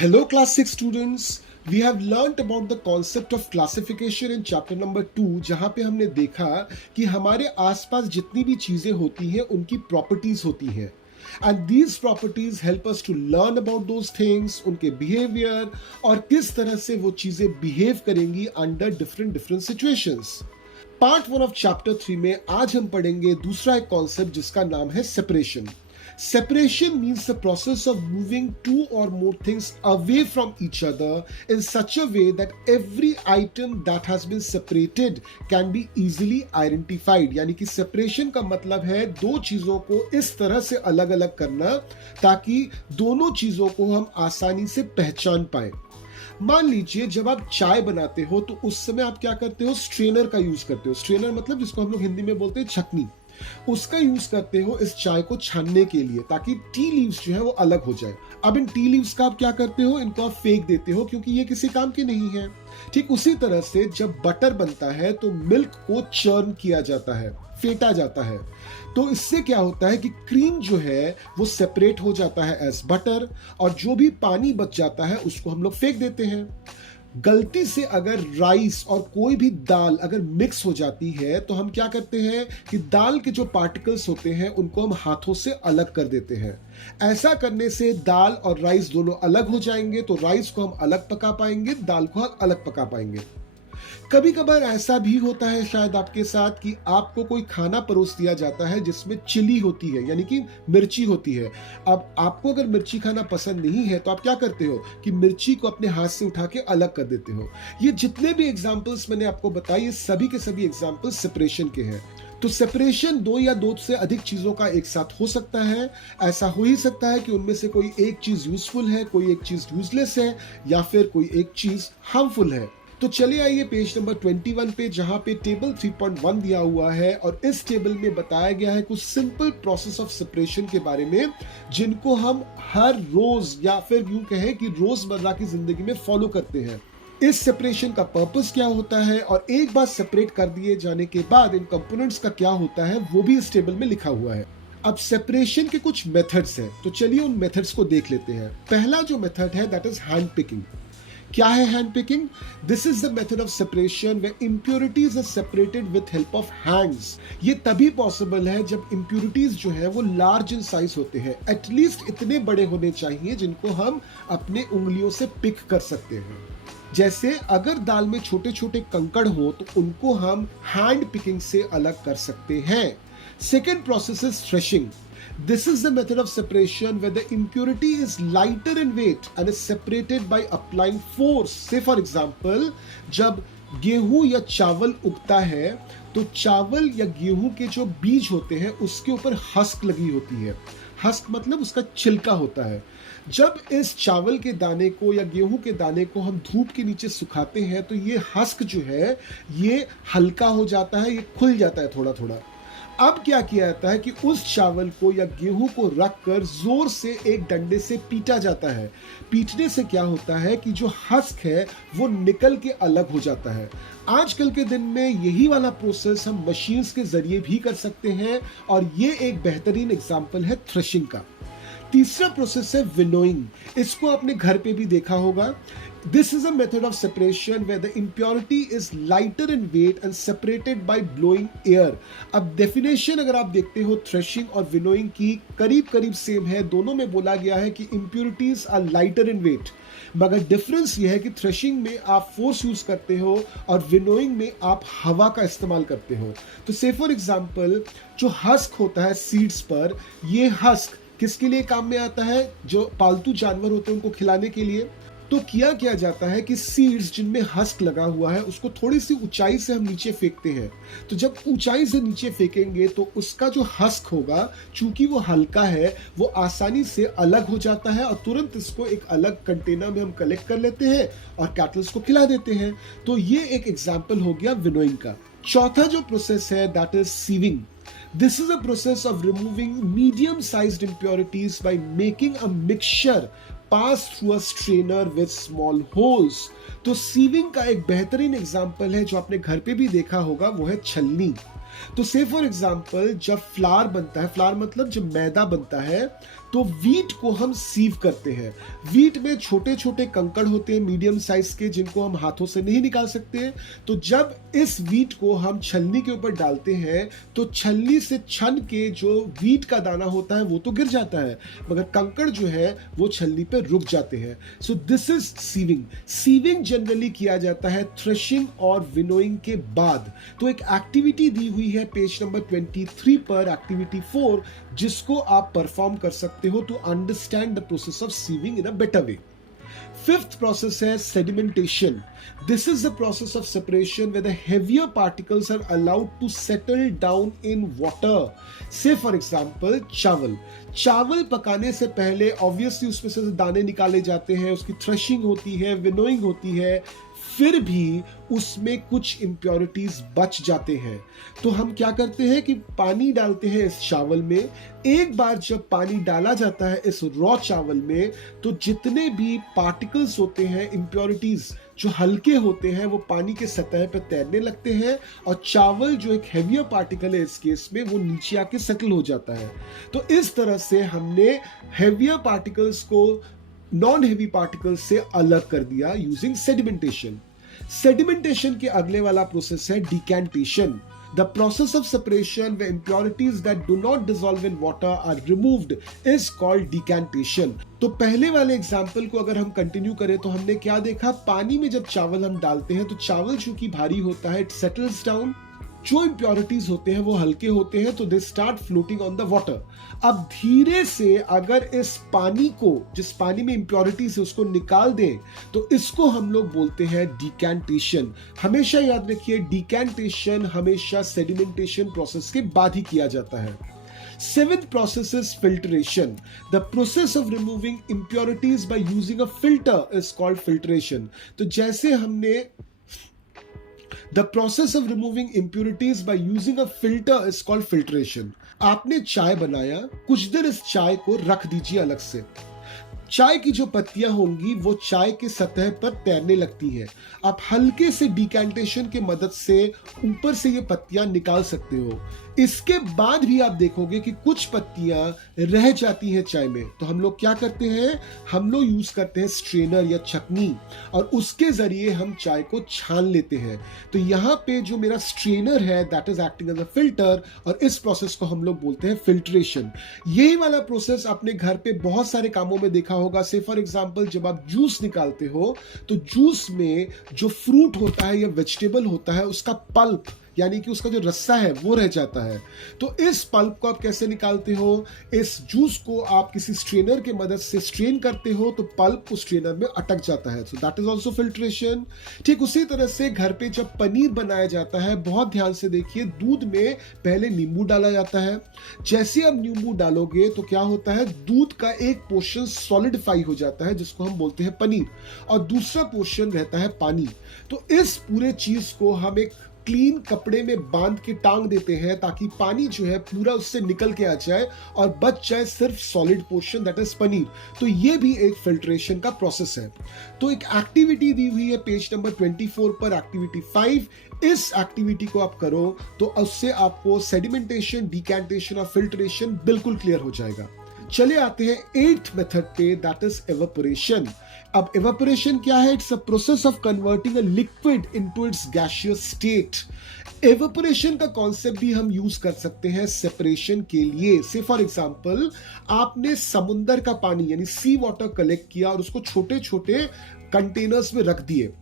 Hello class 6 students, we have learnt about the concept of classification in chapter number 2 जहाँ पे हमने देखा कि हमारे आसपास जितनी भी चीजें होती हैं उनकी प्रॉपर्टीज होती हैं and these properties help us to learn about those things, उनके behavior और किस तरह से वो चीजें behave करेंगी under different situations. Part 1 of chapter 3 में आज हम पढ़ेंगे दूसरा एक कॉन्सेप्ट जिसका नाम है separation. Separation means the process of moving two or more things away from each other in such a way that every item that has been separated can be easily identified. यानी कि separation का मतलब है दो चीजों को इस तरह से अलग अलग करना ताकि दोनों चीजों को हम आसानी से पहचान पाए. मान लीजिए जब आप चाय बनाते हो तो उस समय आप क्या करते हो, स्ट्रेनर का यूज करते हो. स्ट्रेनर मतलब जिसको हम लोग हिंदी में बोलते हैं छकनी, उसका यूज करते हो इस चाय को छानने के लिए ताकि टी लीव्स जो है वो अलग हो जाए. अब इन टी लीव्स का आप क्या करते हो, इनको आप फेंक देते हो क्योंकि ये किसी काम के नहीं है. ठीक उसी तरह से जब बटर बनता है तो मिल्क को चर्न किया जाता है, फेंटा जाता है. तो इससे क्या होता है कि क्रीम जो है वो सेपरेट हो जाता है एज बटर और जो भी पानी बच जाता है उसको हम लोग फेंक देते हैं. गलती से अगर राइस और कोई भी दाल अगर मिक्स हो जाती है तो हम क्या करते हैं कि दाल के जो पार्टिकल्स होते हैं उनको हम हाथों से अलग कर देते हैं. ऐसा करने से दाल और राइस दोनों अलग हो जाएंगे तो राइस को हम अलग पका पाएंगे, दाल को हम अलग पका पाएंगे. कभी कभार ऐसा भी होता है शायद आपके साथ कि आपको कोई खाना परोस दिया जाता है जिसमें चिली होती है यानी कि मिर्ची होती है. अब आपको अगर मिर्ची खाना पसंद नहीं है तो आप क्या करते हो कि मिर्ची को अपने हाथ से उठा के अलग कर देते हो. ये जितने भी एग्जाम्पल्स मैंने आपको बताए ये सभी के सभी एग्जाम्पल्स सेपरेशन के हैं. तो सेपरेशन दो या दो से अधिक चीजों का एक साथ हो सकता है. ऐसा हो ही सकता है कि उनमें से कोई एक चीज यूजफुल है, कोई एक चीज यूजलेस है या फिर कोई एक चीज हार्मफुल है. तो चलिए आइए पेज नंबर 21 पे जहां पे टेबल 3.1 दिया हुआ है और इस टेबल में बताया गया है कुछ सिंपल प्रोसेस ऑफ सेपरेशन के बारे में जिनको हम हर रोज या फिर यूं कहें कि रोजमर्रा की जिंदगी में फॉलो करते हैं. इस सेपरेशन का पर्पस क्या होता है और एक बार सेपरेट कर दिए जाने के बाद इन कंपोनेंट्स का क्या होता है वो भी इस टेबल में लिखा हुआ है. अब सेपरेशन के कुछ मेथड्स हैं तो चलिए उन मेथड्स को देख लेते हैं. पहला जो मेथड है दैट इज हैंड पिकिंग. क्या है hand picking? This is the method of separation where impurities are separated with help of hands. ये तभी पॉसिबल है जब इंप्योरिटीज जो है वो लार्ज इन साइज होते हैं. एटलीस्ट इतने बड़े होने चाहिए जिनको हम अपने उंगलियों से पिक कर सकते हैं. जैसे अगर दाल में छोटे छोटे कंकड़ हो तो उनको हम हैंड पिकिंग से अलग कर सकते हैं. Second process is threshing. This is the method of separation where the impurity is lighter in weight and is separated by applying force. Say for example, जब गेहूं या चावल उगता है तो चावल या गेहूं के जो बीज होते हैं उसके ऊपर हस्क लगी होती है. हस्क मतलब उसका छिलका होता है. जब इस चावल के दाने को या गेहूं के दाने को हम धूप के नीचे सुखाते हैं तो ये हस्क जो है ये हल्का हो जाता है, ये खुल जाता है थोड़ा थोड़ा. अब क्या किया जाता है कि उस चावल को या गेहूं को रखकर जोर से एक डंडे से पीटा जाता है. पीटने से क्या होता है कि जो हस्क है वो निकल के अलग हो जाता है. आजकल के दिन में यही वाला प्रोसेस हम मशीन्स के जरिए भी कर सकते हैं और ये एक बेहतरीन एग्जांपल है थ्रेशिंग का. तीसरा प्रोसेस है विनोइंग. इसको आपने घर पे भी देखा होगा. This is a method of separation where the impurity is lighter in weight and separated by blowing air. अब डेफिनेशन अगर आप देखते हो थ्रेशिंग और विनोइंग की करीब करीब सेम है. दोनों में बोला गया है कि impurities are lighter in weight. मगर डिफरेंस ये है कि थ्रेशिंग में आप फोर्स यूज करते हो और विनोइंग में आप हवा का इस्तेमाल करते हो. तो से फॉर एग्जांपल जो हस्क होता है सीड्स पर, ये हस्क किसके लिए काम में आता है? जो पालतू जानवर होते हैं उनको खिलाने के लिए. तो क्या जाता है कि सीड्स जिनमें हस्क लगा हुआ है उसको थोड़ी सी ऊंचाई से हम नीचे फेंकते हैं. तो जब ऊंचाई से नीचे फेंकेंगे तो उसका जो हस्क होगा चूंकि वो हल्का है वो आसानी से अलग हो जाता है और तुरंत इसको एक अलग कंटेनर में हम कलेक्ट कर लेते हैं और कैटल्स को खिला देते हैं. तो ये एक एग्जाम्पल हो गया विनोइंग का. चौथा जो प्रोसेस है that is sieving. This is a process of removing medium-sized impurities by making a mixture pass through a strainer with small holes. तो सीविंग का एक बेहतरीन एग्जाम्पल है जो आपने घर पे भी देखा होगा वो है छलनी. तो से फॉर एग्जांपल जब फ्लावर बनता है, फ्लावर मतलब जब मैदा बनता है, तो वीट को हम सीव करते हैं। वीट में छोटे छोटे कंकड़ होते हैं मीडियम साइज के, जिनको हम हाथों से नहीं निकाल सकते। तो जब इस वीट को हम छलनी के ऊपर डालते हैं तो छलनी से छन के जो वीट का दाना होता है वो तो गिर जाता है, मगर कंकड़ जो है वो छलनी पे रुक जाते हैं। So this is sieving. Sieving generally किया जाता है थ्रेशिंग और विनोइंग के बाद। तो एक एक्टिविटी दी हुई है पेज नंबर 23 पर, एक्टिविटी 4, जिसको आप परफॉर्म कर सकते हो to understand the process of sieving in a better way. Fifth process है sedimentation. This is the process of separation where the heavier particles are allowed to settle down in water. Say for example चावल। चावल पकाने से पहले obviously उसमें से दाने निकाले जाते हैं, उसकी थ्रेशिंग होती है, विनोइंग होती है, फिर भी उसमें कुछ इम्प्योरिटीज बच जाते हैं। तो हम क्या करते हैं कि पानी डालते हैं इस चावल में। एक बार जब पानी डाला जाता है इस रॉ चावल में, तो जितने भी पार्टिकल्स होते हैं, इम्प्योरिटीज जो हल्के होते हैं, वो पानी के सतह पर तैरने लगते हैं, और चावल जो एक हैवियर पार्टिकल है इस केस में, वो नीचे आके सेटल हो जाता है। तो इस तरह से हमने हैवियर पार्टिकल्स को नॉन हेवी पार्टिकल्स से अलग कर दिया यूजिंग सेडिमेंटेशन। सेडिमेंटेशन के अगले वाला प्रोसेस है decantation. The process of separation where impurities that do not dissolve in water are removed is called decantation. तो पहले वाले एग्जाम्पल को अगर हम कंटिन्यू करें तो हमने क्या देखा, पानी में जब चावल हम डालते हैं तो चावल चूंकि भारी होता है, इट सेटल्स डाउन। जो इम्प्योरिटीज होते हैं वो हल्के होते हैं, तो they start floating on the water. अब धीरे से अगर इस पानी को, जिस पानी में इम्प्योरिटीज है, उसको निकाल दें, तो इसको हम लोग बोलते हैं डिकैंटेशन। हमेशा याद रखिए, डिकैंटेशन हमेशा सेडिमेंटेशन प्रोसेस के बाद ही किया जाता है। Seventh process is filtration. The process of removing impurities by using a filter is called filtration. तो जैसे हमने The process of removing impurities by using a filter is called filtration. आपने चाय बनाया, कुछ देर इस चाय को रख दीजिए अलग से। चाय की जो पत्तियां होंगी वो चाय के सतह पर तैरने लगती हैं। आप हल्के से डिकैंटेशन के मदद से ऊपर से ये पत्तियां निकाल सकते हो। इसके बाद भी आप देखोगे कि कुछ पत्तियां रह जाती हैं चाय में, तो हम लोग क्या करते हैं, हम लोग यूज करते हैं स्ट्रेनर या छकनी, और उसके जरिए हम चाय को छान लेते हैं। तो यहाँ पे जो मेरा स्ट्रेनर है that is acting as a filter, और इस प्रोसेस को हम लोग बोलते हैं फिल्ट्रेशन। यही वाला प्रोसेस आपने घर पे बहुत सारे कामों में देखा होगा। से फॉर एग्जांपल जब आप जूस निकालते हो तो जूस में जो फ्रूट होता है या वेजिटेबल होता है, उसका पल्प यानी कि उसका जो रस्सा है वो रह जाता है। तो इस पल्प को आप कैसे निकालते हो, इस जूस को आप किसी स्ट्रेनर की मदद से स्ट्रेन करते हो, तो पल्प उस स्ट्रेनर में अटक जाता है। So that is also filtration. ठीक उसी तरह से घर पे जब पनीर बनाया जाता है, बहुत ध्यान से देखिए, दूध में पहले नींबू डाला जाता है। जैसे आप नींबू डालोगे तो क्या होता है, दूध का एक पोर्शन सॉलिडिफाई हो जाता है जिसको हम बोलते हैं पनीर, और दूसरा पोर्शन रहता है पानी। तो इस पूरे चीज को हम एक क्लीन कपड़े में बांध के टांग देते हैं ताकि पानी जो है पूरा उससे निकल के आ जाए और बच जाए सिर्फ solid portion, that is paneer. तो ये भी एक फिल्ट्रेशन का प्रोसेस है। तो एक एक्टिविटी दी हुई है पेज नंबर 24 पर, एक्टिविटी 5। इस एक्टिविटी को आप करो तो उससे आपको सेडिमेंटेशन, डिकैंटेशन और फिल्ट्रेशन बिल्कुल क्लियर हो जाएगा। चले आते हैं 8th मेथड पे, दैट इज एवापोरेशन। अब एवापोरेशन क्या है, it's a process of converting a liquid into its gaseous state. Evaporation का कॉन्सेप्ट भी हम यूज कर सकते हैं सेपरेशन के लिए। से फॉर एग्जांपल आपने समुंदर का पानी यानी सी वाटर कलेक्ट किया और उसको छोटे छोटे कंटेनर्स में रख दिए।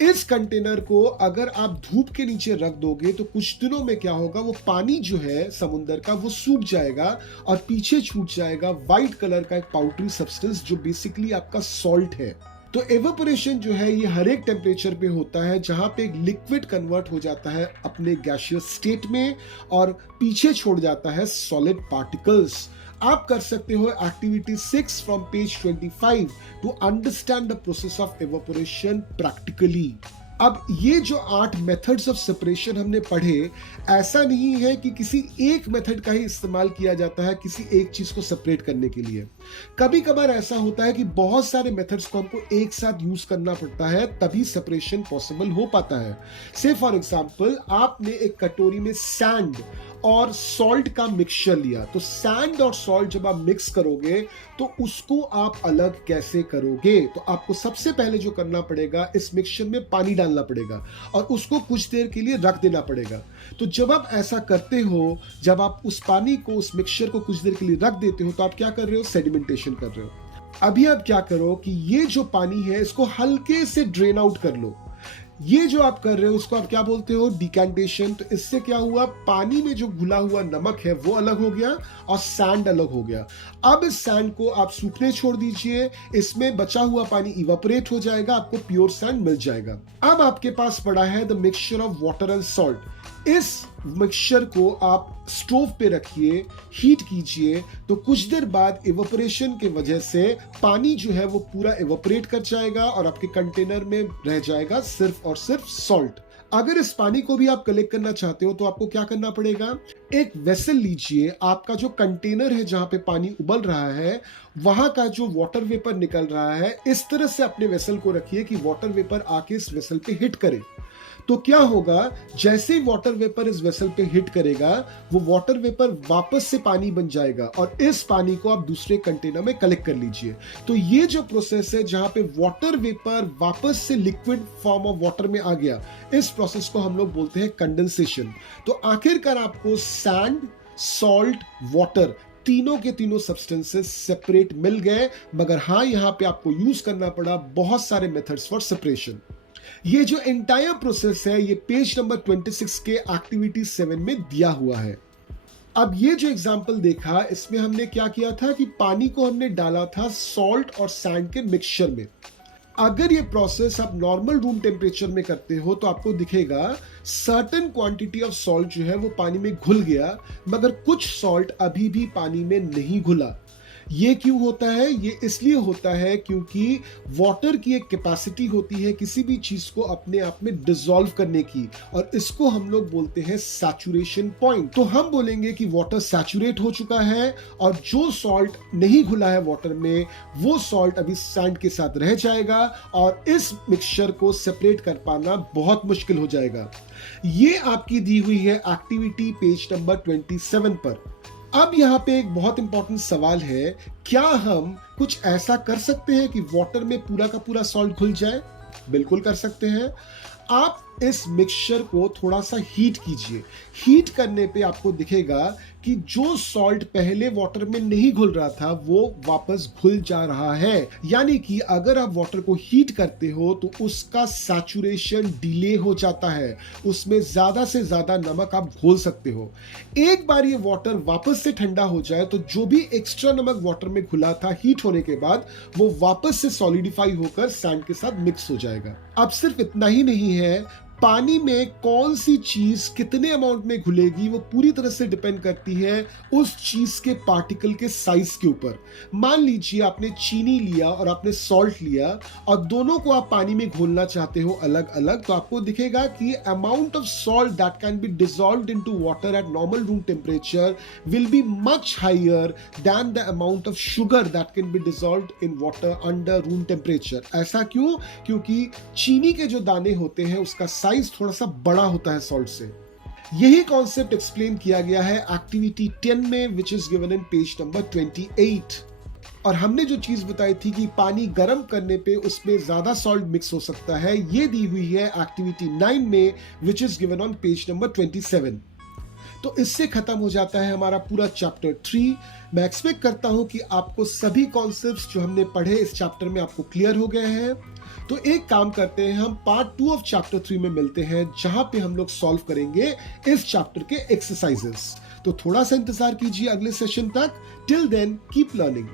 इस कंटेनर को अगर आप धूप के नीचे रख दोगे तो कुछ दिनों में क्या होगा, वो पानी जो है समुंदर का वो सूख जाएगा और पीछे छूट जाएगा व्हाइट कलर का एक पाउडरी सब्सटेंस जो बेसिकली आपका सॉल्ट है। तो एवापोरेशन जो है ये हर एक टेम्परेचर पे होता है जहां पे एक लिक्विड कन्वर्ट हो जाता है अपने गैसियस स्टेट में और पीछे छोड़ जाता है सॉलिड पार्टिकल्स। आप कर सकते हो activity 6 from page 25 to understand the process of evaporation practically. अब ये जो 8 मेथड्स ऑफ सेपरेशन हमने पढ़े, ऐसा नहीं है कि किसी एक मेथड का ही इस्तेमाल किया जाता है किसी एक चीज को सेपरेट करने के लिए। कभी कभार ऐसा होता है कि बहुत सारे मेथड्स को हमको एक साथ यूज करना पड़ता है, तभी सेपरेशन पॉसिबल हो पाता है। से फॉर एग्जांपल, आपने एक कटोरी में सैंड और सॉल्ट का मिक्सचर लिया, तो सैंड और सॉल्ट जब आप मिक्स करोगे तो उसको आप अलग कैसे करोगे? तो आपको सबसे पहले जो करना पड़ेगा, इस मिक्सचर में पानी डालना पड़ेगा और उसको कुछ देर के लिए रख देना पड़ेगा। तो जब आप ऐसा करते हो, जब आप उस पानी को, उस मिक्सचर को कुछ देर के लिए रख देते हो, तो आप क्या कर रहे हो? सेडिमेंटेशन कर रहे हो। अभी आप क्या करो कि ये जो पानी है इसको हल्के से ड्रेन आउट कर लो। ये जो आप कर रहे हो इसको आप क्या बोलते हो? डिकैंटेशन। तो इससे क्या हुआ? पानी में जो घुला हुआ नमक है वो अलग हो गया और सैंड अलग हो गया। अब इस सैंड को आप सूखने छोड़ दीजिए, इसमें बचा हुआ पानी इवापोरेट हो जाएगा, आपको प्योर सैंड मिल जाएगा। अब आपके पास पड़ा है the mixture of water and salt. इस मिक्सचर को आप स्टोव पे रखिए, हीट कीजिए, तो कुछ देर बाद इवेपोरेशन के वजह से पानी जो है वो पूरा इवेपोरेट कर जाएगा और आपके कंटेनर में रह जाएगा सिर्फ और सिर्फ सॉल्ट। अगर इस पानी को भी आप कलेक्ट करना चाहते हो तो आपको क्या करना पड़ेगा? एक वेसल लीजिए, आपका जो कंटेनर है जहां पे पानी उबल रहा है, वहां का जो वाटर वेपर निकल रहा है, इस तरह से अपने वेसल को रखिए कि वाटर वेपर आके इस वेसल पे हिट करे। तो क्या होगा? जैसे ही वाटर वेपर इस वेसल पे हिट करेगा, वो वाटर वेपर वापस से पानी बन जाएगा और इस पानी को आप दूसरे कंटेनर में कलेक्ट कर लीजिए। तो ये जो प्रोसेस है जहां पे वाटर वेपर वापस से लिक्विड फॉर्म ऑफ वाटर में आ गया, इस प्रोसेस को हम लोग बोलते हैं कंडेंसेशन। तो आखिरकार आपको सैंड, सॉल्ट, वाटर, तीनों के तीनों सब्सटेंसेस सेपरेट मिल गए, मगर हाँ, यहां पे आपको यूज करना पड़ा बहुत सारे मेथड्स फॉर सेपरेशन। ये जो एंटायर प्रोसेस है ये पेज नंबर 26 के एक्टिविटी 7 में दिया हुआ है। अब ये जो एग्जांपल देखा, इसमें हमने क्या किया था कि पानी को हमने डाला था सॉल्ट और सैंड के मिक्सचर में। अगर ये प्रोसेस आप नॉर्मल रूम टेम्परेचर में करते हो तो आपको दिखेगा सर्टेन क्वांटिटी ऑफ सॉल्ट जो है वो पानी में घुल गया, मगर कुछ सॉल्ट अभी भी पानी में नहीं घुला। ये क्यों होता है? ये इसलिए होता है क्योंकि वाटर की एक कैपेसिटी होती है किसी भी चीज को अपने आप में डिसॉल्व करने की, और इसको हम लोग बोलते हैं सैचुरेशन पॉइंट। तो हम बोलेंगे कि वाटर सैचुरेट हो चुका है और जो सॉल्ट नहीं घुला है वाटर में, वो सॉल्ट अभी सैंड के साथ रह जाएगा और इस मिक्सचर को सेपरेट कर पाना बहुत मुश्किल हो जाएगा। ये आपकी दी हुई है एक्टिविटी पेज नंबर 27 पर। अब यहाँ पे एक बहुत इंपॉर्टेंट सवाल है, क्या हम कुछ ऐसा कर सकते हैं कि वाटर में पूरा का पूरा सॉल्ट घुल जाए? बिल्कुल कर सकते हैं। आप इस मिक्सचर को थोड़ा सा हीट कीजिए। हीट करने पे आपको दिखेगा कि जो सॉल्ट पहले वाटर में नहीं घुल रहा था वो वापस घुल जा रहा है। यानी कि अगर आप वाटर को हीट करते हो तो उसका सैचुरेशन डिले हो जाता है, उसमें ज्यादा से ज्यादा नमक आप घोल सकते हो। एक बार ये वाटर वापस से ठंडा हो जाए तो जो भी एक्स्ट्रा नमक वाटर में घुला था हीट होने के बाद, वो वापस से सॉलिडिफाई होकर सैंड के साथ मिक्स हो जाएगा। अब सिर्फ इतना ही नहीं है, पानी में कौन सी चीज कितने अमाउंट में घुलेगी वो पूरी तरह से डिपेंड करती है उस चीज के पार्टिकल के साइज के ऊपर। मान लीजिए आपने चीनी लिया और आपने सॉल्ट लिया और दोनों को आप पानी में घोलना चाहते हो अलग अलग, तो आपको दिखेगा कि amount of salt that can be dissolved into water at normal room temperature will be much higher than the amount of sugar that can be dissolved in water under room temperature. ऐसा क्यों? क्योंकि चीनी के जो दाने होते हैं उसका साइज थोड़ा सा बड़ा होता है सॉल्ट से। यही कॉन्सेप्ट एक्सप्लेन किया गया है एक्टिविटी 10 में, which is given in page number 28। और हमने जो चीज बताई थी कि पानी गर्म करने पे उसमें ज्यादा सॉल्ट मिक्स हो सकता है, ये दी हुई है एक्टिविटी 9 में, which is given on page number 27। तो इससे खत्म हो जाता है हमारा पूरा चैप्टर 3। मैं एक्सपेक्ट करता हूं कि आपको सभी कॉन्सेप्ट्स जो हमने पढ़े इस चैप्टर में आपको क्लियर हो गए हैं। तो एक काम करते हैं, हम पार्ट 2 ऑफ चैप्टर 3 में मिलते हैं, जहां पे हम लोग सॉल्व करेंगे इस चैप्टर के एक्सरसाइजेस। तो थोड़ा सा इंतजार कीजिए अगले सेशन तक। Till then keep learning.